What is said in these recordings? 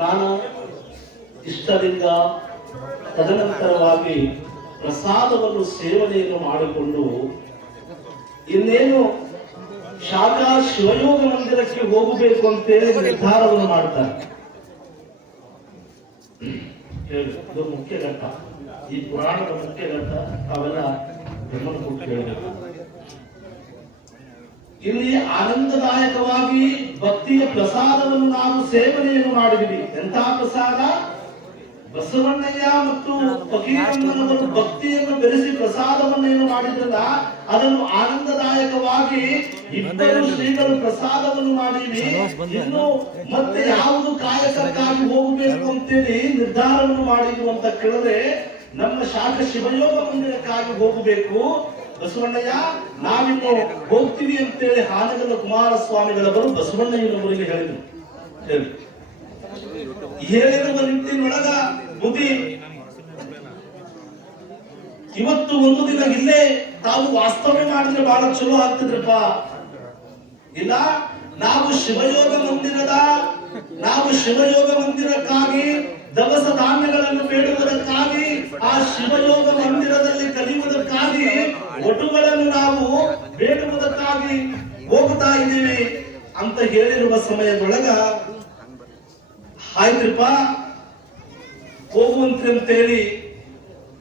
ನಾನು ಇಷ್ಟದಿಂದ ತದನಂತರವಾಗಿ ಪ್ರಸಾದವನ್ನು ಸೇವನೆಯನ್ನು ಮಾಡಿಕೊಂಡು ಇನ್ನೇನು ಶಾಖಾ ಶಿವಯೋಗ ಮಂದಿರಕ್ಕೆ ಹೋಗಬೇಕು ಅಂತೇಳಿ ನಿರ್ಧಾರವನ್ನು ಮಾಡ್ತಾರೆ. ಇದು ಮುಖ್ಯ ಘಟ್ಟ. ಈ ಪುರಾಣದ ಮುಖ್ಯ ಘಟ್ಟ ಅವೆಲ್ಲ ಗಮನ ಕೊಟ್ಟು ಕೇಳಬೇಕು. ಇಲ್ಲಿ ಆನಂದದಾಯಕವಾಗಿ ಭಕ್ತಿಯ ಪ್ರಸಾದವನ್ನು ನಾನು ಸೇವನೆಯನ್ನು ಮಾಡಿದ್ವಿ ಎಂತಹ ಪ್ರಸಾದ? ಬಸವಣ್ಣಯ್ಯ ಮತ್ತು ಫಕೀರಮ್ಮನವರು ಭಕ್ತಿಯನ್ನು ಬೆರೆಸಿ ಪ್ರಸಾದವನ್ನೇನು ಮಾಡಿದ್ರಲ್ಲ, ಅದನ್ನು ಆನಂದದಾಯಕವಾಗಿ ಇಬ್ಬರು ಶ್ರೀಗಳು ಪ್ರಸಾದವನ್ನು ಮಾಡಿದ್ವಿ ಇನ್ನು ಮತ್ತೆ ಯಾವುದು ಕಾಯಕಕ್ಕಾಗಿ ಹೋಗಬೇಕು ಅಂತೇಳಿ ನಿರ್ಧಾರವನ್ನು ಮಾಡಿದ್ರು ಅಂತ ಕೇಳಿದ್ರೆ ನಮ್ಮ ಶಾಖ ಶಿವಯೋಗ ಮಂದಿರಕ್ಕಾಗಿ ಹೋಗಬೇಕು. ಬಸವಣ್ಣಯ್ಯ, ನಾವಿನ್ನು ಹೋಗ್ತೀವಿ ಅಂತೇಳಿ ಹಾನಗಲ್ಲ ಕುಮಾರಸ್ವಾಮಿಗಳವರು ಬಸವಣ್ಣಯ್ಯನವರಿಗೆ ಹೇಳಿದ್ರು. ಹೇಳಿ. ಹೇಳಿರುವ ನಿಟ್ಟಿನೊಳಗ ಬುದ್ಧಿ. ಇವತ್ತು ಒಂದು ದಿನ ಇಲ್ಲೇ ತಾವು ವಾಸ್ತವ್ಯ ಮಾಡಿದ್ರೆ ಬಹಳ ಚಲೋ ಆಗ್ತಿದ್ರಪ್ಪ. ಇಲ್ಲ, ನಾವು ಶಿವಯೋಗ ಮಂದಿರದ, ನಾವು ಶಿವಯೋಗ ಮಂದಿರಕ್ಕಾಗಿ ದವಸ ಧಾನ್ಯಗಳನ್ನು ಬೇಡುವುದಕ್ಕಾಗಿ, ಆ ಶಿವಯೋಗ ಮಂದಿರದಲ್ಲಿ ಕಲಿಯುವುದಕ್ಕಾಗಿ, ಒಟುಗಳನ್ನು ನಾವು ಬೇಡುವುದಕ್ಕಾಗಿ ಹೋಗ್ತಾ ಇದ್ದೀವಿ ಅಂತ ಹೇಳಿರುವ ಸಮಯದೊಳಗ ಆಯ್ತ್ರಪ್ಪ ಹೋಗುವಂತೆ ಅಂತೇಳಿ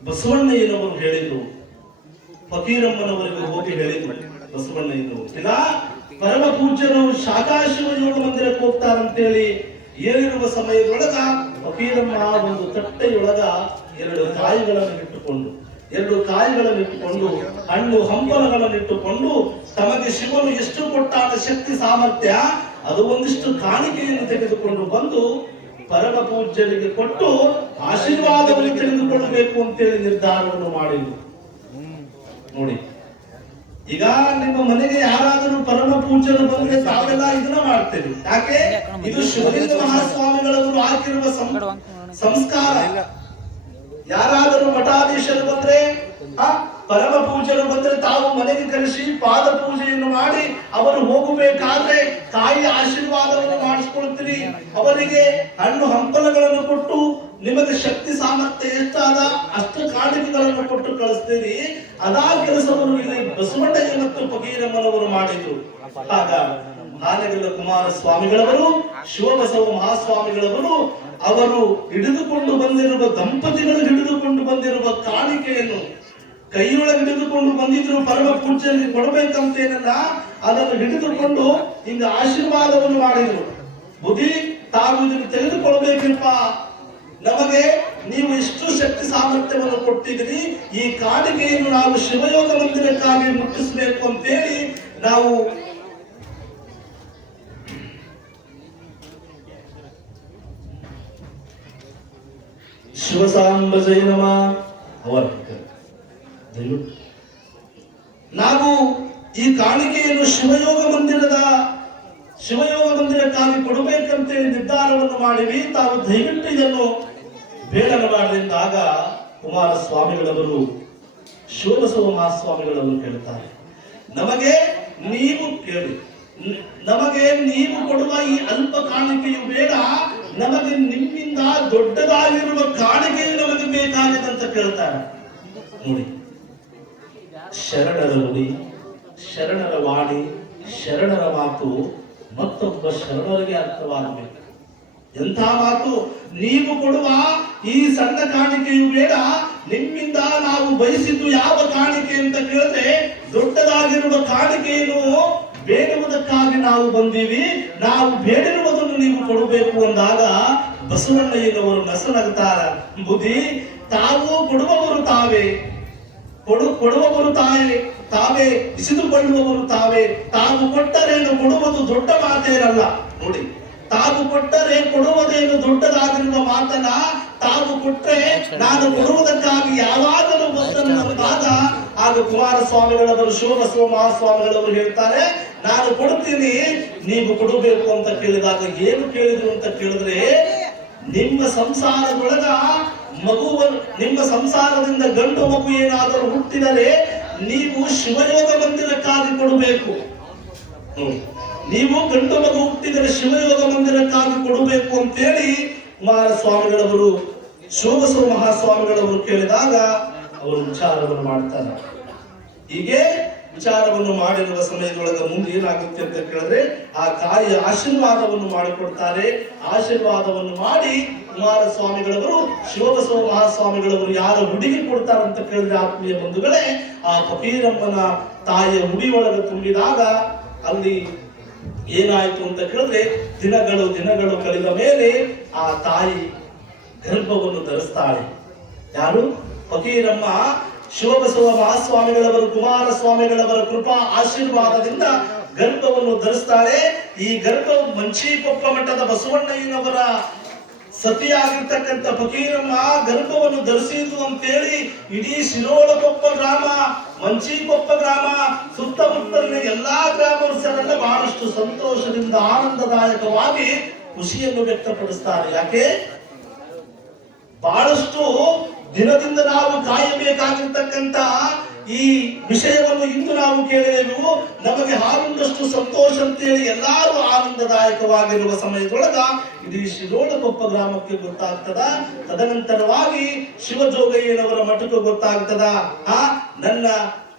ಬಸವಣ್ಣಯ್ಯನವರು ಹೇಳಿದ್ರು. ಫಕೀರಮ್ಮನವರಿಗೂ ಹೋಗಿ ಹೇಳಿದ್ರು ಬಸವಣ್ಣಯ್ಯನವರು. ಇಲ್ಲ ಪರಮ ಪೂಜ್ಯರು ಶಾಖಾಶಿವ ಯೋಗ ಮಂದಿರಕ್ಕೆ ಹೋಗ್ತಾರಂತೇಳಿ ಏಳಿರುವ ಸಮಯದೊಳಗ ಫಕೀರಮ್ಮ ಒಂದು ತಟ್ಟೆಯೊಳಗ ಎರಡು ಕಾಯಿಗಳನ್ನು ಇಟ್ಟುಕೊಂಡು, ಎರಡು ಕಾಯಿಗಳನ್ನು ಇಟ್ಟುಕೊಂಡು, ಹಣ್ಣು ಹಂಪಲಗಳನ್ನು ಇಟ್ಟುಕೊಂಡು ತಮಗೆ ಶಿವನು ಎಷ್ಟು ಕೊಟ್ಟಾದ ಶಕ್ತಿ, ಸಾಮರ್ಥ್ಯ, ಅದು ಒಂದಿಷ್ಟು ಕಾಣಿಕೆಯನ್ನು ತೆಗೆದುಕೊಂಡು ಬಂದು ಪರಮ ಪೂಜ್ಯರಿಗೆ ಕೊಟ್ಟು ಆಶೀರ್ವಾದವನ್ನು ತಿಳಿದುಕೊಳ್ಳಬೇಕು ಅಂತೇಳಿ ನಿರ್ಧಾರವನ್ನು ಮಾಡಿದ್ರು. ನೋಡಿ. ಈಗ ನಿಮ್ಮ ಮನೆಗೆ ಯಾರಾದರೂ ಪರಮ ಪೂಜ್ಯರು ಬಂದ್ರೆ ತಾವೆಲ್ಲ ಇದನ್ನ ಮಾಡ್ತೇವೆ ಯಾಕೆ? ಇದು ಶಿವಲಿಂಗ ಮಹಾಸ್ವಾಮಿಗಳವರು ಹಾಕಿರುವ ಸಂಸ್ಕಾರ. ಯಾರಾದರೂ ಮಠಾಧೀಶರು ಬಂದ್ರೆ ಆ, ಪರಮ ಪೂಜರು ಬಂದ್ರೆ ತಾವು ಮನೆಗೆ ಕರೆಸಿ ಪಾದ ಪೂಜೆಯನ್ನು ಮಾಡಿ ಅವರು ಹೋಗಬೇಕಾದ್ರೆ ತಾಯಿ ಆಶೀರ್ವಾದವನ್ನು ಮಾಡಿಸ್ಕೊಳ್ತೀರಿ. ಅವರಿಗೆ ಹಣ್ಣು ಹಂಪಲಗಳನ್ನು ಕೊಟ್ಟು ನಿಮಗೆ ಶಕ್ತಿ ಸಾಮರ್ಥ್ಯ ಎಷ್ಟಾದ ಅಷ್ಟು ಕಾಣಿಕೆಗಳನ್ನು ಕೊಟ್ಟು ಕಳಿಸ್ತೀರಿ. ಅದಾ ಕೆಲಸವನ್ನು ಇಲ್ಲಿ ಬಸವಣ್ಣಯ್ಯ ಮತ್ತು ಫಕೀರಮ್ಮನವರು ಮಾಡಿದ್ರು. ಆಗ ಹಾನಗಲ್ಲ ಕುಮಾರ ಸ್ವಾಮಿಗಳವರು ಶಿವಬಸವ ಮಹಾಸ್ವಾಮಿಗಳವರು, ಅವರು ಹಿಡಿದುಕೊಂಡು ಬಂದಿರುವ ದಂಪತಿಗಳು ಹಿಡಿದುಕೊಂಡು ಬಂದಿರುವ ಕಾಣಿಕೆಯನ್ನು ಕೈಯೊಳಗೆ ಹಿಡಿದುಕೊಂಡು ಬಂದಿದ್ರು ಪರಮ ಪೂಜೆಯಲ್ಲಿ ಕೊಡಬೇಕಂತ ಏನಲ್ಲ ಅದನ್ನು ಹಿಡಿದುಕೊಂಡು ಹಿಂಗ ಆಶೀರ್ವಾದವನ್ನು ಮಾಡಿದ್ರು. ಬುದ್ಧಿ ತಾವು ಇದನ್ನು ತೆಗೆದುಕೊಳ್ಬೇಕಪ್ಪ ನಮಗೆ ನೀವು ಇಷ್ಟು ಶಕ್ತಿ ಸಾಮರ್ಥ್ಯವನ್ನು ಕೊಟ್ಟಿದ್ರಿ ಈ ಕಾಣಿಕೆಯನ್ನು ನಾವು ಶಿವಯೋಗ ಮಂದಿರಕ್ಕಾಗಿ ಮುಟ್ಟಿಸಬೇಕು ಅಂತೇಳಿ ನಾವು ಶಿವಸಾಂಬ ಜೈನಮ ಅವರು ನಾವು ಈ ಕಾಣಿಕೆಯನ್ನು ಶಿವಯೋಗ ಮಂದಿರದ, ಶಿವಯೋಗ ಮಂದಿರಕ್ಕಾಗಿ ಕೊಡಬೇಕಂತೇಳಿ ನಿರ್ಧಾರವನ್ನು ಮಾಡಿವಿ. ತಾವು ದಯವಿಟ್ಟು ಇದನ್ನು ಬೇಡನಬಾರದೆಂದಾಗ ಕುಮಾರಸ್ವಾಮಿಗಳವರು, ಶಿವಬಸವ ಮಹಾಸ್ವಾಮಿಗಳವರು ಕೇಳುತ್ತಾರೆ ನಮಗೆ ನೀವು ಕೇಳಿ. ನಮಗೆ ನೀವು ಕೊಡುವ ಈ ಅಲ್ಪ ಕಾಣಿಕೆಯು ಬೇಡ. ನಮಗೆ ನಿಮ್ಮಿಂದ ದೊಡ್ಡದಾಗಿರುವ ಕಾಣಿಕೆಯು ನಮಗೆ ಬೇಕಾಗಿದೆ ಅಂತ ಕೇಳ್ತಾರೆ. ನೋಡಿ. ಶರಣರ ನುಡಿ, ಶರಣರ ವಾಣಿ ಶರಣರ ಮಾತು ಮತ್ತೊಬ್ಬ ಶರಣರಿಗೆ ಅರ್ಥವಾಗಬೇಕು. ಎಂಥ ಮಾತು? ನೀವು ಕೊಡುವ ಈ ಸಣ್ಣ ಕಾಣಿಕೆಯು ಬೇಡ. ನಿಮ್ಮಿಂದ ನಾವು ಬಯಸಿದ್ದು ಯಾವ ಕಾಣಿಕೆ ಅಂತ ಕೇಳಿದ್ರೆ ದೊಡ್ಡದಾಗಿರುವ ಕಾಣಿಕೆಯನ್ನು ಬೇಡುವುದಕ್ಕಾಗಿ ನಾವು ಬಂದೀವಿ. ನಾವು ಬೇಡಿರುವುದನ್ನು ನೀವು ಕೊಡಬೇಕು ಅಂದಾಗ ಬಸವಣ್ಣಯ್ಯನವರು ನಸನಗ್ತಾರ ಬುದ್ಧಿ, ತಾವು ಕೊಡುವವರು ತಾವೇ. ಕೊಡು, ಕೊಡುವವರು ತಾವೇ ತಾವೇ ಇಸಿದುಕೊಳ್ಳುವವರು ತಾವೇ, ತಾವು ಕೊಟ್ಟರೇನು ಕೊಡುವುದು ದೊಡ್ಡ ಮಾತೇನಲ್ಲ. ನೋಡಿ, ತಾವು ಕೊಟ್ಟರೆ ಕೊಡುವುದೇನು ದೊಡ್ಡದಾಗಿರುವ ಮಾತನ್ನ ತಾವು ಕೊಟ್ಟರೆ ನಾನು ಕೊಡುವುದಕ್ಕಾಗಿ ಯಾವಾಗಲೂ ಬಂದನು ಅಂದಾಗ ಆಗ ಕುಮಾರಸ್ವಾಮಿಗಳವರು, ಶಿವಬಸವ ಮಹಾಸ್ವಾಮಿಗಳವರು ಹೇಳ್ತಾರೆ, ನಾನು ಕೊಡ್ತೀನಿ ನೀವು ಕೊಡಬೇಕು ಅಂತ ಕೇಳಿದಾಗ ಏನು ಕೇಳಿದ್ರು ಅಂತ ಕೇಳಿದ್ರೆ, ನಿಮ್ಮ ಸಂಸಾರದೊಳಗ ಮಗುವ ನಿಮ್ಮ ಸಂಸಾರದಿಂದ ಗಂಡು ಮಗು ಏನಾದರೂ ಹುಟ್ಟಿದರೆ ನೀವು ಶಿವಯೋಗ ಮಂದಿರಕ್ಕಾಗಿ ಕೊಡಬೇಕು. ನೀವು ಗಂಡು ಮಗು ಹುಟ್ಟಿದರೆ ಶಿವಯೋಗ ಮಂದಿರಕ್ಕಾಗಿ ಕೊಡಬೇಕು ಅಂತೇಳಿ ಕುಮಾರಸ್ವಾಮಿಗಳವರು, ಶಿವಬಸವ ಮಹಾಸ್ವಾಮಿಗಳವರು ಕೇಳಿದಾಗ ಅವರು ವಿಚಾರವನ್ನು ಮಾಡ್ತಾರೆ ಹೀಗೆ ವಿಚಾರವನ್ನು ಮಾಡಿರುವ ಸಮಯದೊಳಗೆ ಮುಂದೆ ಏನಾಗುತ್ತೆ ಅಂತ ಕೇಳಿದ್ರೆ, ಆ ತಾಯಿಯ ಆಶೀರ್ವಾದವನ್ನು ಮಾಡಿಕೊಡ್ತಾರೆ. ಆಶೀರ್ವಾದವನ್ನು ಮಾಡಿ ಕುಮಾರಸ್ವಾಮಿಗಳವರು, ಶಿವಬಸವ ಮಹಾಸ್ವಾಮಿಗಳವರು ಯಾರ ಹುಡುಗಿ ಕೊಡ್ತಾರೆ ಅಂತ ಕೇಳಿದ್ರೆ ಆತ್ಮೀಯ ಬಂಧುಗಳೇ, ಆ ಫಕೀರಮ್ಮನ ತಾಯಿಯ ಹುಡಿ ಒಳಗೆ ತುಂಬಿದಾಗ ಅಲ್ಲಿ ಏನಾಯ್ತು ಅಂತ ಕೇಳಿದ್ರೆ, ದಿನಗಳು ದಿನಗಳು ಕಳೆದ ಮೇಲೆ ಆ ತಾಯಿ ಗರ್ಭವನ್ನು ಧರಿಸ್ತಾಳೆ. ಯಾರು? ಫಕೀರಮ್ಮ ಶಿವಬಸವ ಮಹಾಸ್ವಾಮಿಗಳವರು, ಕುಮಾರಸ್ವಾಮಿಗಳವರ ಕೃಪಾ ಆಶೀರ್ವಾದದಿಂದ ಗರ್ಭವನ್ನು ಧರಿಸ್ತಾಳೆ. ಈ ಗರ್ಭ ಮಂಚೀಕೊಪ್ಪ ಮಠದ ಬಸವಣ್ಣಯ್ಯನವರ ಸತಿಯಾಗಿರ್ತಕ್ಕಂಥ ಫಕೀರಮ್ಮ, ಗರ್ಭವನ್ನು ಧರಿಸಿದ್ರು ಅಂತೇಳಿ ಇಡೀ ಶಿರೋಳಕೊಪ್ಪ ಗ್ರಾಮ ಮಂಚೀಕೊಪ್ಪ ಗ್ರಾಮ, ಸುತ್ತಮುತ್ತಲಿನ ಎಲ್ಲಾ ಗ್ರಾಮಸ್ಥರೆಲ್ಲ ಬಹಳಷ್ಟು ಸಂತೋಷದಿಂದ ಆನಂದದಾಯಕವಾಗಿ ಖುಷಿಯನ್ನು ವ್ಯಕ್ತಪಡಿಸ್ತಾರೆ. ಯಾಕೆ? ಬಹಳಷ್ಟು ದಿನದಿಂದ ನಾವು ಕಾಯಬೇಕಾಗಿರ್ತಕ್ಕಂತ ಈ ವಿಷಯವನ್ನು ಇಂದು ನಾವು ಕೇಳಿದೆವು. ನಮಗೆ ಹಾಲೊಂದಷ್ಟು ಸಂತೋಷ ಅಂತೇಳಿ ಎಲ್ಲಾರು ಆನಂದದಾಯಕವಾಗಿರುವ ಸಮಯದೊಳಗ ಇಡೀ ಶಿರೋಳಕೊಪ್ಪ ಗ್ರಾಮಕ್ಕೆ ಗೊತ್ತಾಗ್ತದ. ತದನಂತರವಾಗಿ ಶಿವಜೋಗಯ್ಯನವರ ಮಠಕ್ಕೆ ಗೊತ್ತಾಗ್ತದ. ಆ, ನನ್ನ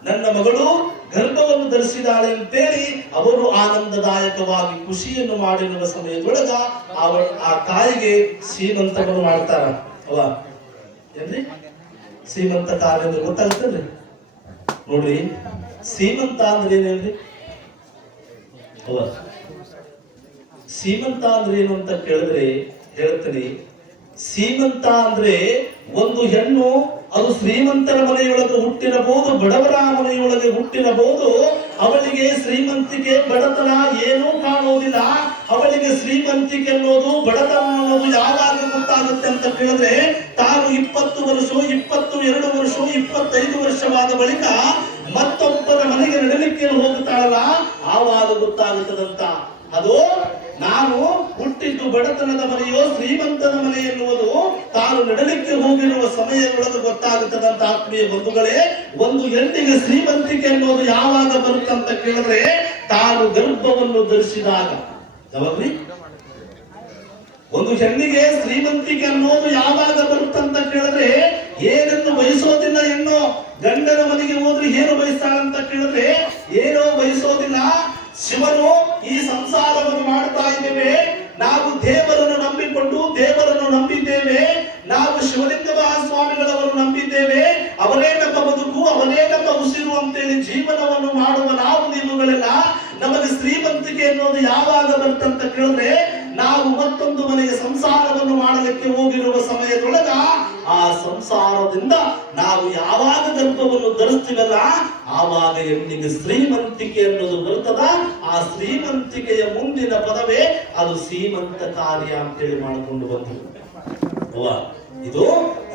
ನನ್ನ ಮಗಳು ಗರ್ಭವನ್ನು ಧರಿಸಿದಾಳೆ ಅಂತೇಳಿ ಅವರು ಆನಂದದಾಯಕವಾಗಿ ಖುಷಿಯನ್ನು ಮಾಡಿರುವ ಸಮಯದೊಳಗ ಆ ತಾಯಿಗೆ ಸೀಮಂತವನ್ನು ಮಾಡ್ತಾರ. ಅವ ಸೀಮಂತ ಕಾರ್ಯ ಗೊತ್ತಾಗ್ತದೆ? ಗೊತ್ತಾಗ್ತದ್ರಿ ನೋಡ್ರಿ, ಸೀಮಂತ ಅಂದ್ರೆ ಏನೇನ್ರಿ ಸೀಮಂತ ಅಂದ್ರೆ ಏನು ಅಂತ ಕೇಳಿದ್ರೆ ಹೇಳ್ತೀನಿ. ಸೀಮಂತ ಅಂದ್ರೆ ಒಂದು ಹೆಣ್ಣು ಅದು ಶ್ರೀಮಂತರ ಮನೆಯೊಳಗೆ ಹುಟ್ಟಿರಬಹುದು, ಬಡವರ ಮನೆಯೊಳಗೆ ಹುಟ್ಟಿರಬಹುದು. ಅವಳಿಗೆ ಶ್ರೀಮಂತಿಕೆ ಬಡತನ ಏನೂ ಕಾಣುವುದಿಲ್ಲ. ಅವಳಿಗೆ ಶ್ರೀಮಂತಿಕೆ ಅನ್ನೋದು ಬಡತನ ಅನ್ನೋದು ಯಾವಾಗ ಗೊತ್ತಾಗುತ್ತೆ ಅಂತ ಕೇಳಿದ್ರೆ, ತಾನು ಇಪ್ಪತ್ತು ವರ್ಷ, ಇಪ್ಪತ್ತು ಎರಡು ವರ್ಷ, ಇಪ್ಪತ್ತೈದು ವರ್ಷವಾದ ಬಳಿಕ ಮತ್ತೊಬ್ಬರ ಮನೆಗೆ ನಡಲಿಕ್ಕೆ ಹೋಗುತ್ತಾಳಲ್ಲ? ಆವಾಗ ಗೊತ್ತಾಗುತ್ತದಂತ. ಅದು ನಾನು ಹುಟ್ಟಿದ್ದು ಬಡತನದ ಮನೆಯೋ ಶ್ರೀಮಂತನ ಮನೆ ಎನ್ನುವುದು ತಾನು ನಡಲಿಕ್ಕೆ ಹೋಗಿರುವ ಸಮಯದೊಳಗೆ ಗೊತ್ತಾಗುತ್ತದಂತ ಆತ್ಮೀಯ ಬಂಧುಗಳೇ. ಒಂದು ಹೆಣ್ಣಿಗೆ ಶ್ರೀಮಂತಿಕೆ ಅನ್ನೋದು ಯಾವಾಗ ಬರುತ್ತಂತ ಕೇಳಿದ್ರೆ ತಾನು ಗರ್ಭವನ್ನು ಧರಿಸಿದಾಗ. ಒಂದು ಹೆಣ್ಣಿಗೆ ಶ್ರೀಮಂತಿಕೆ ಅನ್ನೋದು ಯಾವಾಗ ಬರುತ್ತಂತ ಕೇಳಿದ್ರೆ ಏನನ್ನು ಬಯಸೋದಿಲ್ಲ ಹೆಣ್ಣು. ಗಂಡನ ಮನೆಗೆ ಹೋದ್ರೆ ಏನು ಬಯಸ್ತಾಳಂತ ಕೇಳಿದ್ರೆ, ಏನೋ ಬಯಸೋದಿಲ್ಲ. ಶಿವನು ಈ ಸಂಸಾರವನ್ನು ಮಾಡ್ತಾ ಇದ್ದೇವೆ. ನಾವು ದೇವರನ್ನು ನಂಬಿಕೊಂಡು ದೇವರನ್ನು ನಂಬಿದ್ದೇವೆ. ನಾವು ಶಿವಲಿಂಗ ಮಹಾಸ್ವಾಮಿಗಳವರು ನಂಬಿದ್ದೇವೆ. ಅವರೇ ನಮ್ಮ ಬದುಕು ಅವರೇ ನಮ್ಮ ಉಸಿರು ಅಂತೇಳಿ ಜೀವನವನ್ನು ಮಾಡುವ ನಾವು ನೀವುಗಳೆಲ್ಲ, ನಮಗೆ ಶ್ರೀಮಂತಿಕೆ ಅನ್ನೋದು ಯಾವಾಗ ಬರ್ತಂತ ಕೇಳಿದ್ರೆ, ನಾವು ಮತ್ತೊಂದು ಮನೆಗೆ ಸಂಸಾರವನ್ನು ಮಾಡಲಿಕ್ಕೆ ಹೋಗಿರುವ ಸಮಯದೊಳಗ ಆ ಸಂಸಾರದಿಂದ ನಾವು ಯಾವಾಗ ಗರ್ಭವನ್ನು ಧರಿಸ್ತೀವಲ್ಲ, ಆವಾಗ ಹೆಣ್ಣಿಗೆ ಶ್ರೀಮಂತಿಕೆ ಅನ್ನೋದು ಬರ್ತದ ಆ ಶ್ರೀಮಂತಿಕೆಯ ಮುಂದಿನ ಪದವೇ ಅದು ಸೀಮಂತ ಕಾರ್ಯ ಅಂತೇಳಿ ಮಾಡಿಕೊಂಡು ಬಂತು ಅಲ್ವಾ? ಇದು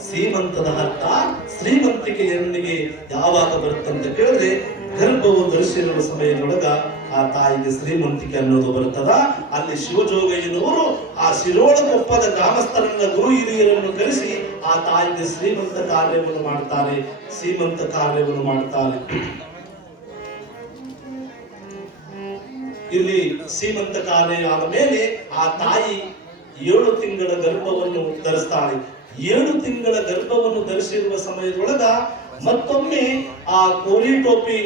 ಶ್ರೀಮಂತದ ಅರ್ಥ ಶ್ರೀಮಂತಿಕೆಯೊಂದಿಗೆ ಯಾವಾಗ ಬರುತ್ತಂತ ಕೇಳಿದ್ರೆ ಗರ್ಭವು ದರ್ಶನದ ಸಮಯದೊಳಗ ಆ ತಾಯಿಗೆ ಶ್ರೀಮಂತಿಕೆ ಅನ್ನೋದು ಬರುತ್ತದ. ಅಲ್ಲಿ ಶಿವಜೋಗಯ್ಯನವರು ಆ ಶಿರೋಳಕೊಪ್ಪದ ಗ್ರಾಮಸ್ಥರನ್ನ ಗುರು ಹಿರಿಯರನ್ನು ಕರೆಸಿ ಆ ತಾಯಿಗೆ ಶ್ರೀಮಂತ ಕಾರ್ಯವನ್ನು ಮಾಡ್ತಾರೆ. ಶ್ರೀಮಂತ ಕಾರ್ಯವನ್ನು ಮಾಡ್ತಾರೆ. ಇಲ್ಲಿ ಸೀಮಂತ ಆದ ಮೇಲೆ ಆ ತಾಯಿ ಏಳು ತಿಂಗಳ ಗರ್ಭವನ್ನು ಧರಿಸ್ತಾಳೆ. ಏಳು ತಿಂಗಳ ಗರ್ಭವನ್ನು ಧರಿಸಿರುವ ಸಮಯದೊಳಗ ಮತ್ತೊಮ್ಮೆ ಆ ಕೋಲಿ ಟೋಪಿ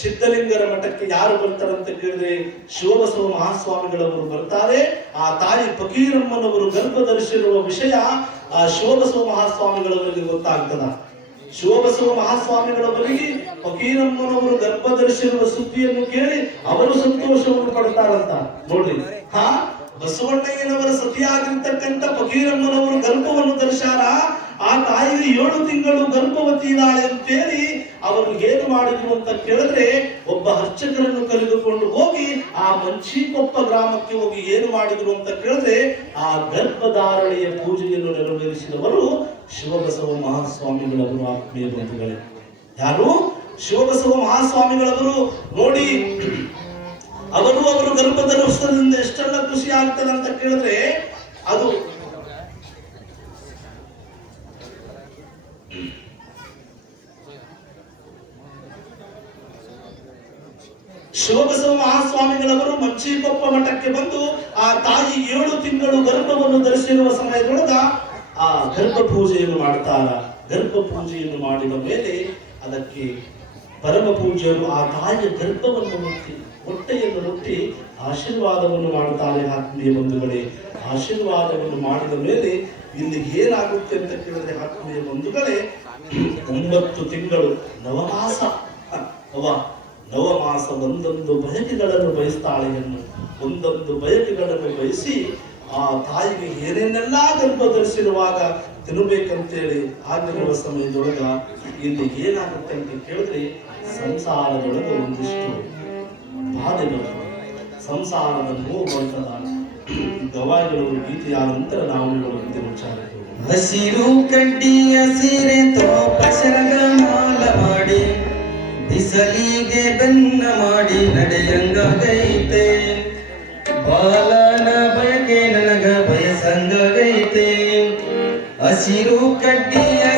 ಸಿದ್ಧಲಿಂಗರ ಮಠಕ್ಕೆ ಯಾರು ಬರ್ತಾರಂತ ಕೇಳಿದ್ರೆ ಶಿವಬಸವ ಮಹಾಸ್ವಾಮಿಗಳವರು ಬರ್ತಾರೆ. ಆ ತಾಯಿ ಫಕೀರಮ್ಮನವರು ಗರ್ಭ ಧರಿಸಿರುವ ವಿಷಯ ಆ ಶಿವಬಸವ ಮಹಾಸ್ವಾಮಿಗಳವರಿಗೆ ಗೊತ್ತಾಗ್ತದ. ಶಿವಬಸವ ಮಹಾಸ್ವಾಮಿಗಳವರಿಗೆ ಫಕೀರಮ್ಮನವರು ಗರ್ಭ ಧರಿಸಿರುವ ಸುದ್ದಿಯನ್ನು ಕೇಳಿ ಅವರು ಸಂತೋಷವನ್ನು ಪಡ್ತಾರಂತ. ನೋಡ್ರಿ. ಹಾ, ಬಸವಣ್ಣಯ್ಯನವರ ಸತಿಯಾಗಿರ್ತಕ್ಕಂಥ ಫಕೀರಮ್ಮನವರು ಗರ್ಭವನ್ನು ಧರಿಸಾರ, ಆ ತಾಯಿಗೆ ಏಳು ತಿಂಗಳು ಗರ್ಭವತಿ ಇದ್ದಾಳೆ ಅಂತೇಳಿ ಅವರು ಏನು ಮಾಡಿದ್ರು ಅಂತ ಕೇಳಿದ್ರೆ ಒಬ್ಬ ಅರ್ಚಕರನ್ನು ಕರೆದುಕೊಂಡು ಹೋಗಿ ಆ ಮಂಚಿಕೊಪ್ಪ ಗ್ರಾಮಕ್ಕೆ ಹೋಗಿ ಏನು ಮಾಡಿದ್ರು ಅಂತ ಕೇಳಿದ್ರೆ ಆ ಗರ್ಭಧಾರಣೆಯ ಪೂಜೆಯನ್ನು ನೆರವೇರಿಸಿದವರು ಶಿವಬಸವ ಮಹಾಸ್ವಾಮಿಗಳವರು, ಆತ್ಮೀಯ ಬಂಧುಗಳೇ. ಯಾರು? ಶಿವಬಸವ ಮಹಾಸ್ವಾಮಿಗಳವರು. ನೋಡಿ, ಅವರು ಅವರು ಗರ್ಭಧರಿಸೋದ್ರಿಂದ ಎಷ್ಟೆಲ್ಲ ಖುಷಿ ಆಗ್ತದೆ ಅಂತ ಕೇಳಿದ್ರೆ, ಅದು ಶಿವಬಸವ ಮಹಾಸ್ವಾಮಿಗಳವರು ಮಂಚಿಕೊಪ್ಪ ಮಠಕ್ಕೆ ಬಂದು ಆ ತಾಯಿ ಏಳು ತಿಂಗಳು ಗರ್ಭವನ್ನು ಧರಿಸಿರುವ ಸಮಯದೊಳಗ ಆ ಗರ್ಭ ಪೂಜೆಯನ್ನು ಮಾಡ್ತಾರ? ಗರ್ಭ ಪೂಜೆಯನ್ನು ಮಾಡಿದ ಮೇಲೆ ಅದಕ್ಕೆ ಪರಮ ಪೂಜೆಯನ್ನು ಆ ತಾಯಿಯ ಗರ್ಭವನ್ನು ಮುಟ್ಟಿ, ಹೊಟ್ಟೆಯನ್ನು ಮುಟ್ಟಿ ಆಶೀರ್ವಾದವನ್ನು ಮಾಡುತ್ತಾರೆ ಆತ್ಮೀಯ ಬಂಧುಗಳೇ. ಆಶೀರ್ವಾದವನ್ನು ಮಾಡಿದ ಮೇಲೆ ಇಲ್ಲಿ ಏನಾಗುತ್ತೆ ಅಂತ ಕೇಳಿದ್ರೆ ಆತ್ಮೀಯ ಬಂಧುಗಳೇ, ಒಂಬತ್ತು ತಿಂಗಳು ನವಮಾಸ. ಅವ ನವಮಾಸ ಒಂದೊಂದು ಬಯಕೆಗಳನ್ನು ಬಯಸ್ತಾಳೆಯನ್ನು ಒಂದೊಂದು ಬಯಕೆಗಳನ್ನು ಬಯಸಿ ಆ ತಾಯಿಗೆ ಏನೇನೆಲ್ಲ ಗರ್ಭಧರಿಸಿರುವಾಗ ತಿನ್ನಬೇಕಂತೇಳಿ ಆಗಿರುವ ಸಮಯದೊಳಗ ಇಲ್ಲಿ ಏನಾಗುತ್ತೆ ಅಂತ ಕೇಳಿದ್ರೆ ಸಂಸಾರದೊಳಗೆ ಒಂದಿಷ್ಟು ಬಾಧೆಗಳು. ಸಂಸಾರದ ನೋವಂತದ ಗವಾಯಿಗಳು ಗೀತೆಯ ನಂತರ ನಾವು ಮುಂದೆ ಉಚ್ಚಾರ ಹಸಿರು ಕಡ್ಡಿಯ ಹಸಿರೆ ಪಸರದ ಮಾಲ ಮಾಡಿ, ಬಿಸಲಿಗೆ ಬೆನ್ನ ಮಾಡಿ ನಡೆಯಂಗ ನಡೆಯಂಗೈತೆ ಬಾಲನ ಬಯ ਸਿਰੂ ਕੱਢਿਆ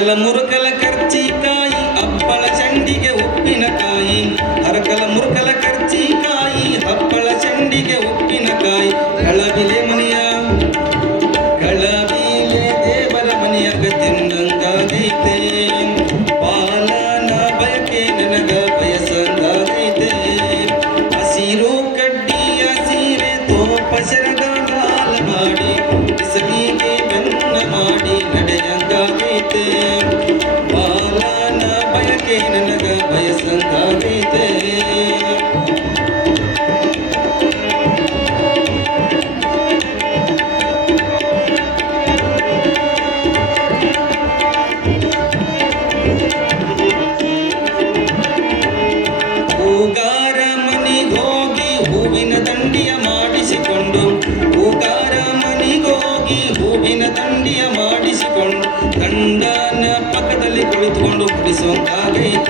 del amor que লাগে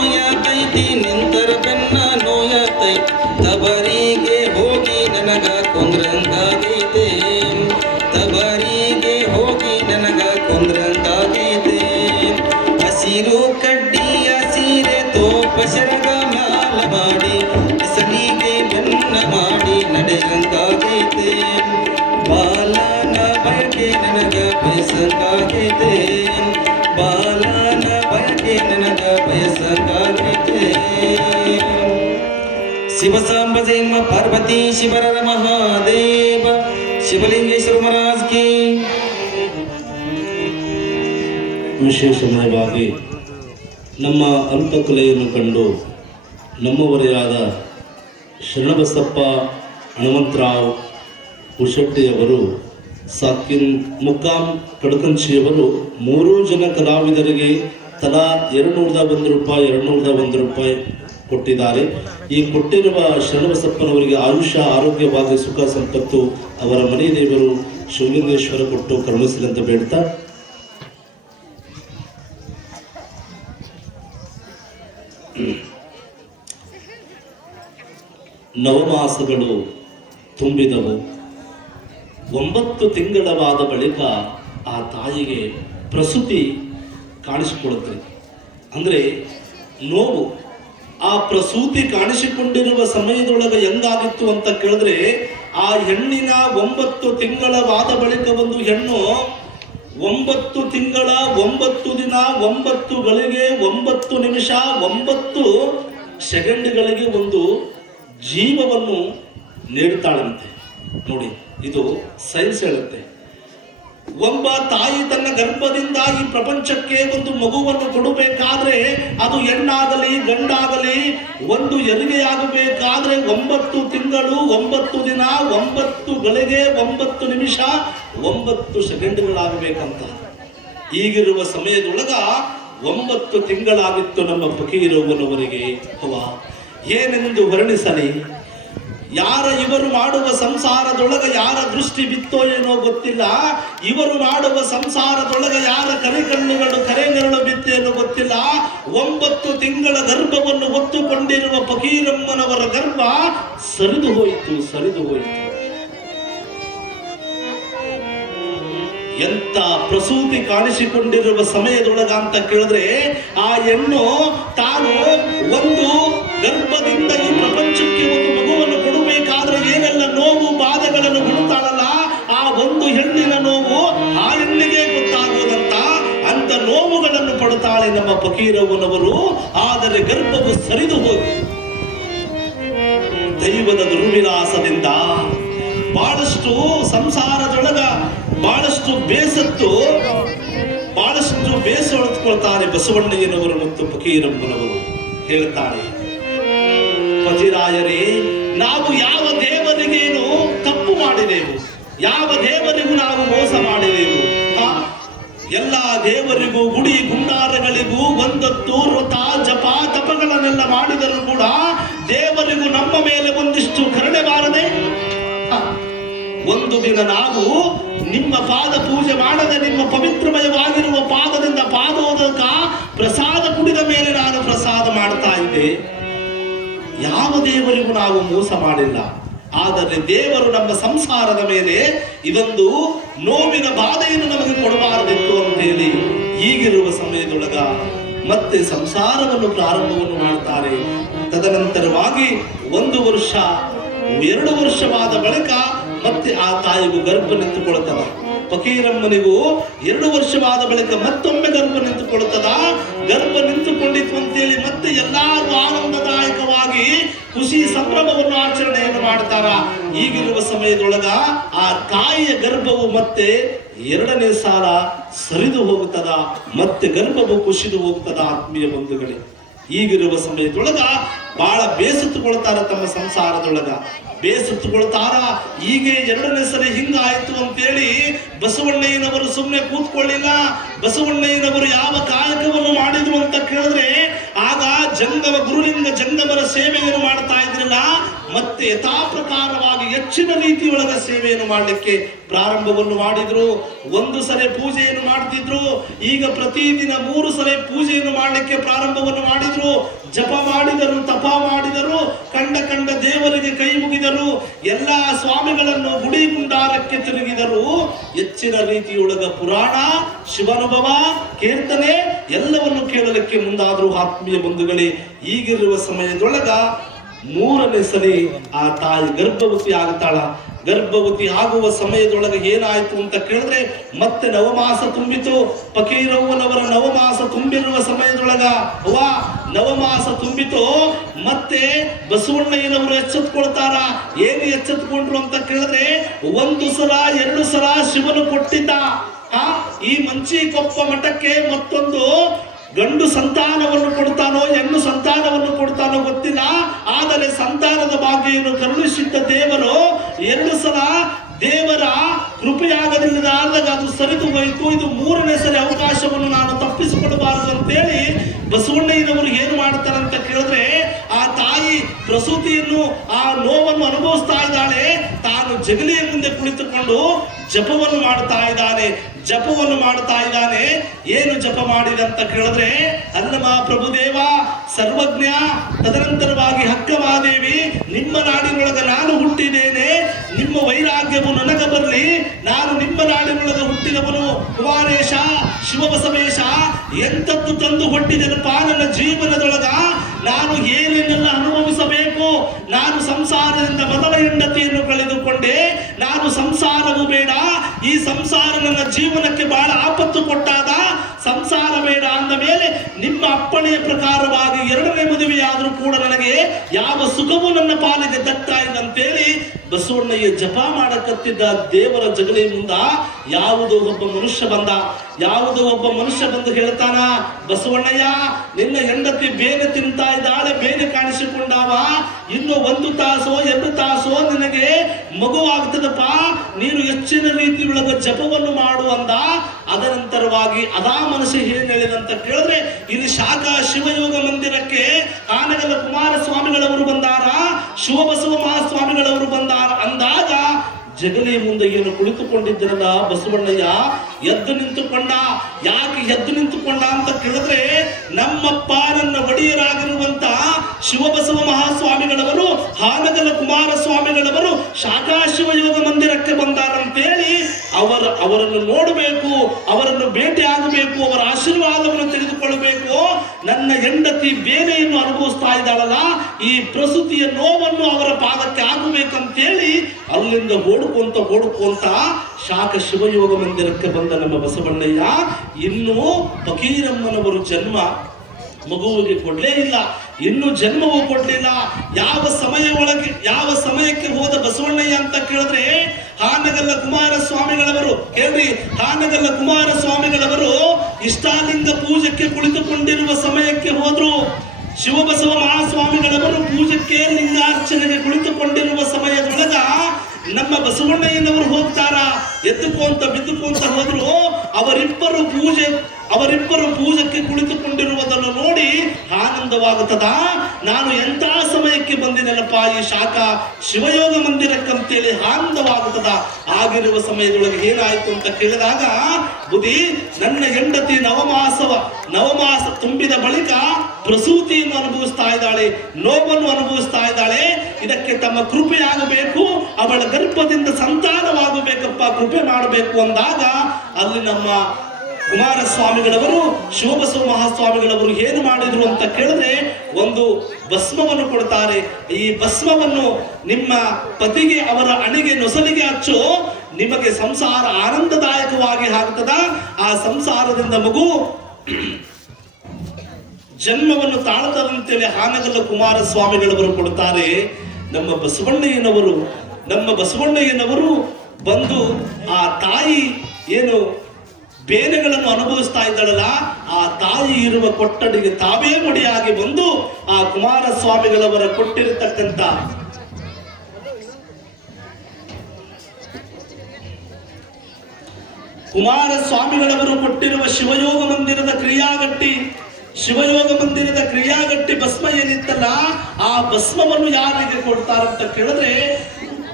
ಸೊಂಟ ನೋಯಾತೈತಿ ಶಿವಸಾಂಬ ಜೈನ್ಮ ಪಾರ್ವತಿ ಶಿವರ ಮಹಾದೇವ, ಶಿವಲಿಂಗೇಶ್ವರ ಮಹಾರಾಜ್ ವಿಶೇಷವಾಗಿ ನಮ್ಮ ಅಲ್ಪಕಲೆಯನ್ನು ಕಂಡು ನಮ್ಮವರೆಯಾದ ಶರಣಬಸಪ್ಪ ಹನುಮಂತರಾವ್ ಉಶೆಟ್ಟಿಯವರು ಸಾಕಿನ್ ಮುಕ್ಕಾಂ ಕಡಕಂಚಿಯವರು ಮೂರೂ ಜನ ಕಲಾವಿದರಿಗೆ ತಲಾ ಎರಡು ನೂರದ ಒಂದು ರೂಪಾಯಿ, ಎರಡು ನೂರದ ಒಂದು ರೂಪಾಯಿ ಕೊಟ್ಟಿದ್ದಾರೆ. ಈ ಕೊಟ್ಟಿರುವ ಶರಣಬಸಪ್ಪನವರಿಗೆ ಆಯುಷ್ಯ ಆರೋಗ್ಯವಾಗಿ ಸುಖ, ಸಂಪತ್ತು ಅವರ ಮನೆ ದೇವರು ಶಿವಲಿಂಗೇಶ್ವರ ಕೊಟ್ಟು ಕರುಣಿಸಿದಂತ ಬೇಡ್ತಾ. ನವಮಾಸಗಳು ತುಂಬಿದವು. ಒಂಬತ್ತು ತಿಂಗಳವಾದ ಬಳಿಕ ಆ ತಾಯಿಗೆ ಪ್ರಸೂತಿ ಕಾಣಿಸಿಕೊಳ್ಳುತ್ತೆ ಅಂದರೆ ನೋವು ಆ ಪ್ರಸೂತಿ ಕಾಣಿಸಿಕೊಂಡಿರುವ ಸಮಯದೊಳಗೆ ಹೆಂಗಾಗಿತ್ತು ಅಂತ ಕೇಳಿದ್ರೆ, ಆ ಹೆಣ್ಣಿನ ಒಂಬತ್ತು ತಿಂಗಳವಾದ ಬಳಿಕ ಒಂದು ಹೆಣ್ಣು ಒಂಬತ್ತು ತಿಂಗಳ ಒಂಬತ್ತು ದಿನ, ಒಂಬತ್ತು ಗಳಿಗೆ ಒಂಬತ್ತು ನಿಮಿಷ, ಒಂಬತ್ತು ಸೆಕೆಂಡ್ಗಳಿಗೆ ಒಂದು ಜೀವವನ್ನು ನೀಡುತ್ತಾಳಂತೆ ನೋಡಿ, ಇದು ಸೈನ್ಸ್ ಹೇಳುತ್ತೆ. ಒಬ್ಬ ತಾಯಿ ತನ್ನ ಗರ್ಭದಿಂದ ಈ ಪ್ರಪಂಚಕ್ಕೆ ಒಂದು ಮಗುವನ್ನು ಕೊಡಬೇಕಾದ್ರೆ ಅದು ಹೆಣ್ಣಾಗಲಿ, ಗಂಡಾಗಲಿ, ಒಂದು ಹೆರಿಗೆಯಾಗಬೇಕಾದ್ರೆ ಒಂಬತ್ತು ತಿಂಗಳು, ಒಂಬತ್ತು ದಿನ, ಒಂಬತ್ತು ಗಳಿಗೆ ಒಂಬತ್ತು ನಿಮಿಷ, ಒಂಬತ್ತು ಸೆಕೆಂಡ್ಗಳಾಗಬೇಕಂತ. ಈಗಿರುವ ಸಮಯದೊಳಗ ಒಂಬತ್ತು ತಿಂಗಳಾಗಿತ್ತು ನಮ್ಮ ಫಕೀರವನವರಿಗೆ ಹವಾ ಏನೆಂದು ವರ್ಣಿಸಲಿ? ಯಾರ ಇವರು ಮಾಡುವ ಸಂಸಾರದೊಳಗ ಯಾರ ದೃಷ್ಟಿ ಬಿತ್ತೋ ಏನೋ ಗೊತ್ತಿಲ್ಲ. ಇವರು ಮಾಡುವ ಸಂಸಾರದೊಳಗ ಯಾರ ಕಲೆಕಣ್ಣಿಗಳು ಕರೆ ನೆರಳು ಬಿತ್ತೇನೋ ಗೊತ್ತಿಲ್ಲ. ಒಂಬತ್ತು ತಿಂಗಳ ಗರ್ಭವನ್ನು ಹೊತ್ತುಕೊಂಡಿರುವ ಫಕೀರಮ್ಮನವರ ಗರ್ಭ ಸರಿದು ಹೋಯಿತು ಸರಿದು ಹೋಯಿತು. ಎಂತ ಪ್ರಸೂತಿ ಕಾಣಿಸಿಕೊಂಡಿರುವ ಸಮಯದೊಳಗ ಅಂತ ಕೇಳಿದ್ರೆ ಆ ಹೆಣ್ಣು ತಾನು ಒಂದು ಗರ್ಭದಿಂದ ಈ ಪ್ರಪಂಚಕ್ಕೆ ಒಂದು ಪಡುತ್ತಾಳೆ ನಮ್ಮ ಫಕೀರವ್ವನವರು, ಆದರೆ ಗರ್ಭವು ಸರಿದು ಹೋಗಿ ದೈವದ ದುರ್ವಿಲಾಸದಿಂದ ಬಹಳಷ್ಟು ಸಂಸಾರದೊಳಗ ಬಹಳಷ್ಟು ಬೇಸತ್ತು ಬಹಳಷ್ಟು ಬೇಸ ಹೊಳೆದುಕೊಳ್ತಾರೆ ಬಸವಣ್ಣಯ್ಯನವರು ಮತ್ತು ಫಕೀರಮ್ಮನವರು ಹೇಳ್ತಾರೆ ಪತಿರಾಯರೇ ನಾವು ಯಾವ ದೇವರಿಗೇನು ತಪ್ಪು ಮಾಡಿದೆವು? ಯಾವ ದೇವರಿಗೂ ನಾವು ಮೋಸ ಮಾಡಿದೆವು? ಎಲ್ಲಾ ದೇವರಿಗೂ ಗುಡಿ ಗುಂಡಾರಗಳಿಗೂ ಒಂದತ್ತು ವ್ರತ ಜಪ ತಪಗಳನ್ನೆಲ್ಲ ಮಾಡಿದರೂ ಕೂಡ ದೇವರಿಗೂ ನಮ್ಮ ಮೇಲೆ ಒಂದಿಷ್ಟು ಕರುಣೆ ಬಾರದೆ ಒಂದು ದಿನ ನಾವು ನಿಮ್ಮ ಪಾದ ಪೂಜೆ ಮಾಡದೆ ನಿಮ್ಮ ಪವಿತ್ರಮಯವಾಗಿರುವ ಪಾದದಿಂದ ಪಾದೋದಕ ಪ್ರಸಾದ ಕುಡಿದ ಮೇಲೆ ನಾನು ಪ್ರಸಾದ ಮಾಡ್ತಾ ಇದ್ದೆ. ಯಾವ ದೇವರಿಗೂ ನಾವು ಮೋಸ ಮಾಡಿಲ್ಲ. ಆದರೆ ದೇವರು ನಮ್ಮ ಸಂಸಾರದ ಮೇಲೆ ಇದೊಂದು ನೋವಿನ ಬಾಧೆಯನ್ನು ನಮಗೆ ಕೊಡಬಾರದಿತ್ತು ಅಂತ ಹೇಳಿ ಈಗಿರುವ ಸಮಯದೊಳಗ ಮತ್ತೆ ಸಂಸಾರವನ್ನು ಪ್ರಾರಂಭವನ್ನು ಮಾಡುತ್ತಾರೆ ತದನಂತರವಾಗಿ ಒಂದು ವರ್ಷ, ಎರಡು ವರ್ಷವಾದ ಬಳಿಕ ಮತ್ತೆ ಆ ತಾಯಿಗೂ ಗರ್ಭ ನಿಂತುಕೊಳ್ಳುತ್ತದ ಫಕೀರಮ್ಮನಿಗೂ ಎರಡು ವರ್ಷವಾದ ಬಳಿಕ ಮತ್ತೊಮ್ಮೆ ಗರ್ಭ ನಿಂತುಕೊಳ್ಳುತ್ತದ ಗರ್ಭ ನಿಂತುಕೊಂಡಿತ್ತು ಅಂತೇಳಿ ಮತ್ತೆ ಎಲ್ಲಾರು ಆನಂದದಾಯಕವಾಗಿ ಖುಷಿ ಸಂಭ್ರಮವನ್ನು ಆಚರಣೆಯನ್ನು ಮಾಡ್ತಾರ. ಈಗಿರುವ ಸಮಯದೊಳಗ ಆ ತಾಯಿಯ ಗರ್ಭವು ಮತ್ತೆ ಎರಡನೇ ಸಾಲ ಸರಿದು ಹೋಗುತ್ತದ, ಮತ್ತೆ ಗರ್ಭವು ಕುಸಿದು ಹೋಗುತ್ತದ ಆತ್ಮೀಯ ಬಂಧುಗಳೇ. ಈಗಿರುವ ಸಮಯದೊಳಗ ಬಹಳ ಬೇಸತ್ತುಕೊಳ್ತಾರ ತಮ್ಮ ಸಂಸಾರದೊಳಗ. ಬೇಸತ್ತುಕೊಳ್ತಾರ? ಹೀಗೆ ಎರಡನೇ ಸರಿ ಹಿಂಗಾಯ್ತು ಅಂತೇಳಿ ಬಸವಣ್ಣಯ್ಯನವರು ಸುಮ್ಮನೆ ಕೂತ್ಕೊಳ್ಳಿಲ್ಲ. ಬಸವಣ್ಣಯ್ಯನವರು ಯಾವ ಕಾಯಕವನ್ನು ಮಾಡಿದ್ರು ಅಂತ ಕೇಳಿದ್ರೆ, ಆಗ ಜಂಗಮ ಗುರುಲಿಂಗ ಜಂಗವರ ಸೇವೆಯನ್ನು ಮಾಡ್ತಾ ಇದ್ರಲ್ಲ, ಮತ್ತೆ ಯಥಾ ಪ್ರಕಾರವಾಗಿ ಹೆಚ್ಚಿನ ರೀತಿಯೊಳಗ ಸೇವೆಯನ್ನು ಮಾಡಲಿಕ್ಕೆ ಪ್ರಾರಂಭವನ್ನು ಮಾಡಿದ್ರು. ಒಂದು ಸರಿ ಪೂಜೆಯನ್ನು ಮಾಡ್ತಿದ್ರು. ಈಗ ಪ್ರತಿದಿನ ಮೂರು ಸರಿ ಪೂಜೆಯನ್ನು ಮಾಡಲಿಕ್ಕೆ ಪ್ರಾರಂಭವನ್ನು ಮಾಡಿದ್ರು. ಜಪ ಮಾಡಿದರು, ತಪ ಮಾಡಿದರು, ಕಂಡ ಕಂಡ ದೇವರಿಗೆ ಕೈ ಮುಗಿದರು, ಎಲ್ಲ ಸ್ವಾಮಿಗಳನ್ನು ಗುಡಿ ಗುಂಡಾರಕ್ಕೆ ತಿರುಗಿದರು. ಹೆಚ್ಚಿನ ರೀತಿಯೊಳಗ ಪುರಾಣ, ಶಿವಾನುಭವ, ಕೀರ್ತನೆ ಎಲ್ಲವನ್ನು ಕೇಳಲಿಕ್ಕೆ ಮುಂದಾದರೂ ಆತ್ಮೀಯ ಬಂಧುಗಳೇ. ಈಗಿರುವ ಸಮಯದೊಳಗ ಮೂರನೇ ಸರಿ ಆ ತಾಯಿ ಗರ್ಭವತಿ ಆಗ್ತಾಳ ಗರ್ಭವತಿ ಆಗುವ ಸಮಯದೊಳಗೆ ಏನಾಯ್ತು ಅಂತ ಕೇಳಿದ್ರೆ ಮತ್ತೆ ನವಮಾಸ ತುಂಬಿತು. ಫಕೀರವ್ವನವರ ನವಮಾಸ ತುಂಬಿರುವ ಸಮಯದೊಳಗ ವಾ ನವಮಾಸ ತುಂಬಿತು, ಮತ್ತೆ ಬಸವಣ್ಣಯ್ಯನವರು ಎಚ್ಚೆತ್ಕೊಳ್ತಾರ. ಏನು ಎಚ್ಚೆತ್ಕೊಂಡ್ರು ಅಂತ ಕೇಳಿದ್ರೆ ಒಂದು ಸಲ, ಎರಡು ಸಲ ಶಿವನು ಕೊಟ್ಟಿದ್ದ. ಆ, ಈ ಮಂಚಿಕೊಪ್ಪ ಮಠಕ್ಕೆ ಮತ್ತೊಂದು ಗಂಡು ಸಂತಾನವನ್ನು ಕೊಡ್ತಾನೋ, ಹೆಣ್ಣು ಸಂತಾನವನ್ನು ಕೊಡ್ತಾನೋ ಗೊತ್ತಿಲ್ಲ. ಆದರೆ ಸಂತಾನದ ಭಾಗ್ಯವನ್ನು ಕರುಣಿಸಿದ್ದ ದೇವರು ಎರಡು ಸಲ ದೇವರ ಕೃಪೆಯಾಗದಿಲ್ಲದ ಆದಾಗ ಅದು ಸರಿದು ಹೋಯಿತು. ಇದು ಮೂರನೇ ಸರಿ ಅವಕಾಶವನ್ನು ನಾನು ತಪ್ಪಿಸಿಕೊಡಬಾರದು ಅಂತೇಳಿ ಬಸವಣ್ಣಯ್ಯನವರು ಏನು ಮಾಡ್ತಾರೆ ಅಂತ ಕೇಳಿದ್ರೆ ಪ್ರಸೂತಿಯನ್ನು ಆ ನೋವನ್ನು ಅನುಭವಿಸ್ತಾ ಇದ್ದಾಳೆ. ತಾನು ಜಗಲಿಯ ಮುಂದೆ ಕುಳಿತುಕೊಂಡು ಜಪವನ್ನು ಮಾಡ್ತಾ ಇದ್ದಾನೆ. ಜಪವನ್ನು ಮಾಡ್ತಾ ಇದ್ದಾನೆ. ಏನು ಜಪ ಮಾಡಿದೆ ಅಂತ ಕೇಳಿದ್ರೆ ಅಲ್ಲಮ ಪ್ರಭುದೇವ ಸರ್ವಜ್ಞ, ತದನಂತರವಾಗಿ ಹಕ್ಕಮಾದೇವಿ ನಿಮ್ಮ ನಾಡಿನೊಳಗೆ ನಾನು ಹುಟ್ಟಿದ್ದೇನೆ. ನಿಮ್ಮ ವೈರಾಗ್ಯವು ನನಗ ಬರಲಿ, ನಾನು ನಿಮ್ಮ ನಾಡಿನೊಳಗೆ ಹುಟ್ಟಿದವನು. ಕುಮಾರೇಶ ಶಿವಬಸವೇಶ ಎಂತದ್ದು ತಂದು ಹೊಟ್ಟಿದೆನಪ್ಪ ನನ್ನ ಜೀವನದೊಳಗ? ನಾನು ಏನೇನೆಲ್ಲ ಅನುಭವಿಸಬೇಕು? ನಾನು ಸಂಸಾರದಿಂದ ಮೊದಲ ಹೆಂಡತಿಯನ್ನು ಕಳೆದುಕೊಂಡೆ. ನಾನು ಸಂಸಾರವು ಬೇಡ. ಈ ಸಂಸಾರ ನನ್ನ ಜೀವನಕ್ಕೆ ಬಹಳ ಆಪತ್ತು ಕೊಟ್ಟಾದ. ಸಂಸಾರ ಬೇಡ ಅಂದ ಮೇಲೆ ನಿಮ್ಮ ಅಪ್ಪಣೆಯ ಪ್ರಕಾರವಾಗಿ ಎರಡನೇ ಮದುವೆಯಾದರೂ ಕೂಡ ನನಗೆ ಯಾವ ಸುಖವೂ ನನ್ನ ಪಾಲಿಗೆ ಅಂತೇಳಿ ಬಸವಣ್ಣಯ್ಯ ಜಪ ಮಾಡಕತ್ತಿದ್ದ ದೇವರ ಜಗಲಿ ಮುಂದ ಯಾವುದೋ ಒಬ್ಬ ಮನುಷ್ಯ ಬಂದ. ಯಾವುದೋ ಒಬ್ಬ ಮನುಷ್ಯ ಬಂದು ಹೇಳ್ತಾನ, ಬಸವಣ್ಣಯ್ಯ, ನಿನ್ನ ಹೆಂಡತಿ ಬೇಗ ತಿಂತಾ ಇದ್ದಾಳೆ ಬೇರೆ ಕಾಣಿಸಿಕೊಂಡಾವ. ಇನ್ನು ಒಂದು ತಾಸೋ, ಎರಡು ತಾಸೋ ನಿನಗೆ ಮಗುವಾಗ್ತದಪ್ಪ ನೀನು ಹೆಚ್ಚಿನ ರೀತಿಯೊಳಗ ಜಪವನ್ನು ಮಾಡು ಅಂದ. ಅದನಂತರವಾಗಿ ಅದಾ ಮನಸ್ಸು ಏನ್ ಹೇಳಿದಂತ ಕೇಳಿದ್ರೆ, ಇಲ್ಲಿ ಶಾಖಾ ಶಿವಯೋಗ ಮಂದಿರಕ್ಕೆ ಆನಗಲ ಕುಮಾರಸ್ವಾಮಿಗಳವರು ಬಂದಾರ, ಶಿವಬಸವ ಮಹಾಸ್ವಾಮಿಗಳವರು ಬಂದಾರ. ಅಂದಾಗ ಜಗಲಿ ಮುಂದೆ ಏನು ಕುಳಿತುಕೊಂಡಿದ್ದರಲ್ಲ ಬಸವಣ್ಣಯ್ಯ? ಎದ್ದು ನಿಂತುಕೊಂಡ. ಯಾಕೆ ಎದ್ದು ನಿಂತುಕೊಂಡ ಅಂತ ಕೇಳಿದ್ರೆ ನಮ್ಮಪ್ಪ ನನ್ನ ಒಡೆಯರಾಗಿರುವಂತ ಶಿವಬಸವ ಮಹಾಸ್ವಾಮಿಗಳವರು, ಹಾನಗಲ ಕುಮಾರಸ್ವಾಮಿಗಳವರು ಶಾಖಾ ಶಿವಯೋಗ ಮಂದಿರಕ್ಕೆ ಬಂದಾರಂತೇಳಿ ಅವರ, ಅವರನ್ನು ನೋಡಬೇಕು, ಅವರನ್ನು ಭೇಟಿ ಆಗಬೇಕು, ಅವರ ಆಶೀರ್ವಾದವನ್ನು ತೆಗೆದುಕೊಳ್ಳಬೇಕು. ನನ್ನ ಹೆಂಡತಿ ಬೇನೆಯನ್ನು ಅನುಭವಿಸ್ತಾ ಇದ್ದಾಳಲ್ಲ, ಈ ಪ್ರಸೂತಿಯ ನೋವನ್ನು ಅವರ ಪಾದಕ್ಕೆ ಆಗಬೇಕಂತೇಳಿ ಅಲ್ಲಿಂದ ಓಡ್ಕೊಂತ ಓಡ್ಕೊಂತ ಶಾಖ ಶಿವಯೋಗ ಮಂದಿರಕ್ಕೆ ಬಂದ ನಮ್ಮ ಬಸವಣ್ಣಯ್ಯ, ಇನ್ನೂ ಫಕೀರಮ್ಮನವರು ಜನ್ಮ ಮಗುವಿಗೆ ಕೊಡ್ಲೇ ಇಲ್ಲ. ಇನ್ನು ಜನ್ಮವೂ ಕೊಡ್ಲಿಲ್ಲ. ಯಾವ ಸಮಯ ಒಳಗೆ, ಯಾವ ಸಮಯಕ್ಕೆ ಹೋದ ಬಸವಣ್ಣಯ್ಯ ಅಂತ ಕೇಳಿದ್ರೆ, ಹಾನಗಲ್ಲ ಕುಮಾರಸ್ವಾಮಿಗಳವರು, ಕೇಳ್ರಿ, ಹಾನಗಲ್ಲ ಕುಮಾರ ಸ್ವಾಮಿಗಳವರು ಇಷ್ಟಾಲಿಂಗ ಪೂಜಕ್ಕೆ ಕುಳಿತುಕೊಂಡಿರುವ ಸಮಯಕ್ಕೆ ಹೋದ್ರು. ಶಿವಬಸವ ಮಹಾಸ್ವಾಮಿಗಳವರು ಪೂಜಕ್ಕೆ ಲಿಂಗಾರ್ಚನೆಗೆ ಕುಳಿತುಕೊಂಡಿರುವ ಸಮಯದೊಳಗ ನಮ್ಮ ಬಸವಣ್ಣಯ್ಯನವರು ಹೋಗ್ತಾರ? ಎದ್ದುಕೊಂತ ಬಿದ್ದುಕೊಂತ ಹೋದ್ರು. ಅವರಿಬ್ಬರು ಪೂಜೆ, ಅವರಿಬ್ಬರು ಪೂಜಕ್ಕೆ ಕುಳಿತುಕೊಂಡಿರುವುದನ್ನು ನೋಡಿ ಆನಂದವಾಗುತ್ತದ. ನಾನು ಎಂತ ಸಮಯಕ್ಕೆ ಬಂದಿನಲ್ಲಪ್ಪ ಈ ಶಾಖ? ಶಿವಯೋಗ ಮಂದಿರಕ್ಕಂತೇಳಿ ಆನಂದವಾಗುತ್ತದ. ಆಗಿರುವ ಸಮಯದೊಳಗೆ ಏನಾಯಿತು ಅಂತ ಕೇಳಿದಾಗ ಬುದಿ ನನ್ನ ಹೆಂಡತಿ ನವಮಾಸವ, ನವಮಾಸ ತುಂಬಿದ ಬಳಿಕ ಪ್ರಸೂತಿಯನ್ನು ಅನುಭವಿಸ್ತಾ ಇದ್ದಾಳೆ, ನೋವನ್ನು ಅನುಭವಿಸ್ತಾ ಇದ್ದಾಳೆ, ಇದಕ್ಕೆ ತಮ್ಮ ಕೃಪೆಯಾಗಬೇಕು ಅವಳ ಗರ್ಭದಿಂದ ಸಂತಾನವಾಗಬೇಕಪ್ಪ, ಕೃಪೆ ಮಾಡಬೇಕು ಅಂದಾಗ ಅಲ್ಲಿ ನಮ್ಮ ಕುಮಾರಸ್ವಾಮಿಗಳವರು, ಶಿವಬಸವ ಮಹಾಸ್ವಾಮಿಗಳವರು ಏನು ಮಾಡಿದ್ರು ಅಂತ ಕೇಳಿದ್ರೆ ಒಂದು ಭಸ್ಮವನ್ನು ಕೊಡ್ತಾರೆ. ಈ ಭಸ್ಮವನ್ನು ನಿಮ್ಮ ಪತಿಗೆ, ಅವರ ಅಣಿಗೆ ನೊಸಲಿಗೆ ಹಚ್ಚು ನಿಮಗೆ ಸಂಸಾರ ಆನಂದದಾಯಕವಾಗಿ ಆಗ್ತದ ಆ ಸಂಸಾರದಿಂದ ಮಗು ಜನ್ಮವನ್ನು ತಾಳದಂತೇಳಿ ಹಾನಗಲ್ಲ ಕುಮಾರಸ್ವಾಮಿಗಳವರು ಕೊಡ್ತಾರೆ. ನಮ್ಮ ಬಸವಣ್ಣಯ್ಯನವರು ನಮ್ಮ ಬಸವಣ್ಣಯ್ಯನವರು ಬಂದು ಆ ತಾಯಿ ಏನು ಬೇನೆಗಳನ್ನು ಅನುಭವಿಸ್ತಾ ಇದ್ದಾಳಲ್ಲ, ಆ ತಾಯಿ ಇರುವ ಕೊಟ್ಟಡಿಗೆ ತಾವೇ ಮಡಿಯಾಗಿ ಬಂದು ಆ ಕುಮಾರಸ್ವಾಮಿಗಳವರ ಕೊಟ್ಟಿರತಕ್ಕಂತ ಕುಮಾರಸ್ವಾಮಿಗಳವರು ಕೊಟ್ಟಿರುವ ಶಿವಯೋಗ ಮಂದಿರದ ಕ್ರಿಯಾಗಟ್ಟಿ ಶಿವಯೋಗ ಮಂದಿರದ ಕ್ರಿಯಾಗಟ್ಟಿ ಭಸ್ಮ ಏನಿತ್ತಲ್ಲ, ಆ ಭಸ್ಮವನ್ನು ಯಾರಿಗೆ ಕೊಡ್ತಾರಂತ ಕೇಳಿದ್ರೆ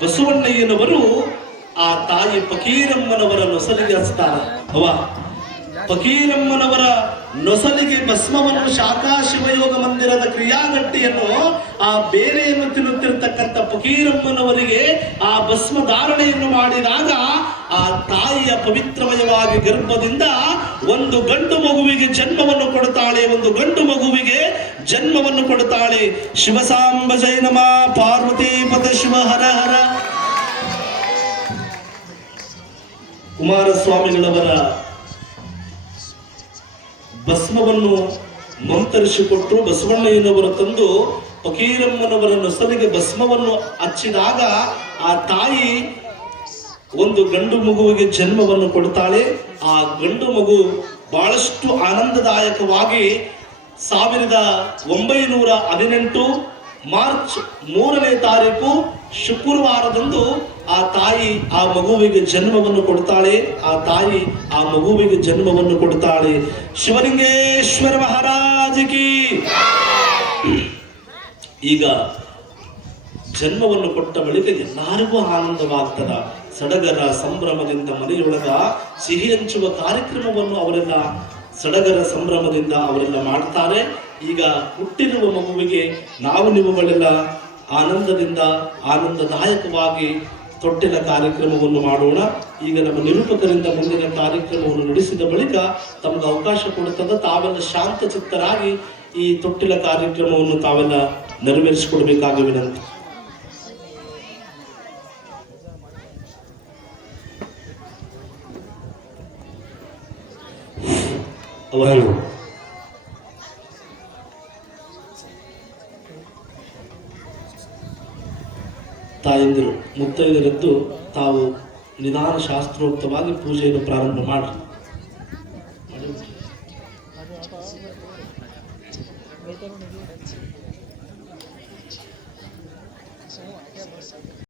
ಬಸವಣ್ಣಯ್ಯನವರು ಆ ತಾಯಿ ಫಕೀರಮ್ಮನವರ ನೊಸಲಿಗೆ ಅವ ಫಕೀರಮ್ಮನವರ ನೊಸಲಿಗೆ ಭಸ್ಮವನ್ನು ಶಾಖಾ ಶಿವಯೋಗ ಮಂದಿರದ ಕ್ರಿಯಾಗಟ್ಟಿಯನ್ನು ಆ ಬೇರೆಯನ್ನು ತಿನ್ನುತ್ತಿರತಕ್ಕಂಥ ಫಕೀರಮ್ಮನವರಿಗೆ ಆ ಭಸ್ಮ ಧಾರಣೆಯನ್ನು ಮಾಡಿದಾಗ ಆ ತಾಯಿಯ ಪವಿತ್ರಮಯವಾಗಿ ಗರ್ಭದಿಂದ ಒಂದು ಗಂಡು ಮಗುವಿಗೆ ಜನ್ಮವನ್ನು ಕೊಡುತ್ತಾಳೆ, ಒಂದು ಗಂಡು ಮಗುವಿಗೆ ಜನ್ಮವನ್ನು ಕೊಡುತ್ತಾಳೆ. ಶಿವಸಾಂಬ ಜೈ ನಮ. ಪಾರ್ವತಿ ಪದ ಶಿವ ಹರ ಹರ. ಕುಮಾರಸ್ವಾಮಿಗಳವರ ಭಸ್ಮವನ್ನು ಮಂತರಿಸಿಕೊಟ್ಟು ಬಸವಣ್ಣಯ್ಯನವರು ತಂದು ಫಕೀರಮ್ಮನವರ ನೊಸಲಿಗೆ ಭಸ್ಮವನ್ನು ಹಚ್ಚಿದಾಗ ಆ ತಾಯಿ ಒಂದು ಗಂಡು ಮಗುವಿಗೆ ಜನ್ಮವನ್ನು ಕೊಡ್ತಾಳೆ. ಆ ಗಂಡು ಮಗು ಬಹಳಷ್ಟು ಆನಂದದಾಯಕವಾಗಿ ಸಾವಿರದ ಒಂಬೈನೂರ ಹದಿನೆಂಟು ಮಾರ್ಚ್ ಮೂರನೇ ತಾರೀಕು ಶುಕ್ರವಾರದಂದು ಆ ತಾಯಿ ಆ ಮಗುವಿಗೆ ಜನ್ಮವನ್ನು ಕೊಡ್ತಾಳೆ. ಆ ತಾಯಿ ಆ ಮಗುವಿಗೆ ಜನ್ಮವನ್ನು ಕೊಡ್ತಾಳೆ. ಶಿವಲಿಂಗೇಶ್ವರ ಮಹಾರಾಜಕಿ ಈಗ ಜನ್ಮವನ್ನು ಕೊಟ್ಟ ಬಳಿಕ ಎಲ್ಲರಿಗೂ ಆನಂದವಾಗ್ತದ. ಸಡಗರ ಸಂಭ್ರಮದಿಂದ ಮನೆಯೊಳಗ ಸಿಹಿ ಹಂಚುವ ಕಾರ್ಯಕ್ರಮವನ್ನು ಅವರೆಲ್ಲ ಸಡಗರ ಸಂಭ್ರಮದಿಂದ ಅವರೆಲ್ಲ ಮಾಡ್ತಾರೆ. ಈಗ ಹುಟ್ಟಿರುವ ಮಗುವಿಗೆ ನಾವು ನಿಮ್ಮಗಳೆಲ್ಲ ಆನಂದದಿಂದ ಆನಂದದಾಯಕವಾಗಿ ತೊಟ್ಟಿನ ಕಾರ್ಯಕ್ರಮವನ್ನು ಮಾಡೋಣ. ಈಗ ನಮ್ಮ ನಿರೂಪಕರಿಂದ ಮುಂದಿನ ಕಾರ್ಯಕ್ರಮವನ್ನು ನಡೆಸಿದ ಬಳಿಕ ತಮಗೆ ಅವಕಾಶ ಕೊಡುತ್ತದೆ ತಾವೆಲ್ಲ ಶಾಂತಚಿತ್ತರಾಗಿ ಈ ತೊಟ್ಟಿಲ ಕಾರ್ಯಕ್ರಮವನ್ನು ತಾವೆಲ್ಲ ನೆರವೇರಿಸಿಕೊಡ್ಬೇಕಾಗಿ ವಿನಂತಿ. ಅವರು ತಾಯಂದಿರು ಮುತ್ತೈದರೆದ್ದು ತಾವು ನಿಧಾನ ಶಾಸ್ತ್ರೋಕ್ತವಾಗಿ ಪೂಜೆಯನ್ನು ಪ್ರಾರಂಭ ಮಾಡಿ